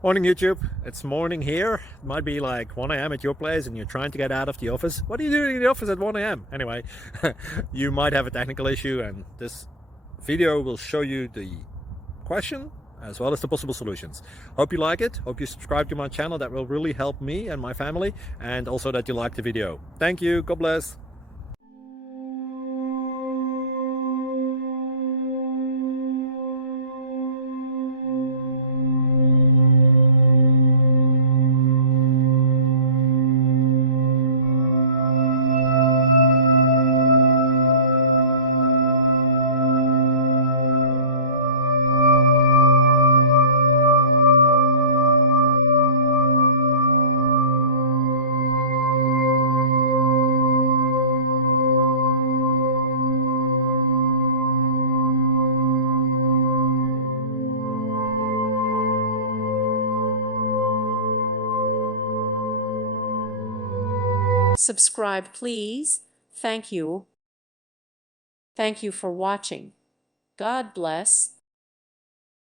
Morning YouTube, it's morning here. It might be like 1 a.m. at your place and you're trying to get out of the office. What are you doing in the office at 1 a.m.? Anyway, you might have a technical issue and this video will show you the question as well as the possible solutions. Hope you like it, hope you subscribe to my channel. That will really help me and my family, and also that you like the video. Thank you, God bless. Subscribe, please. Thank you. Thank you for watching. God bless.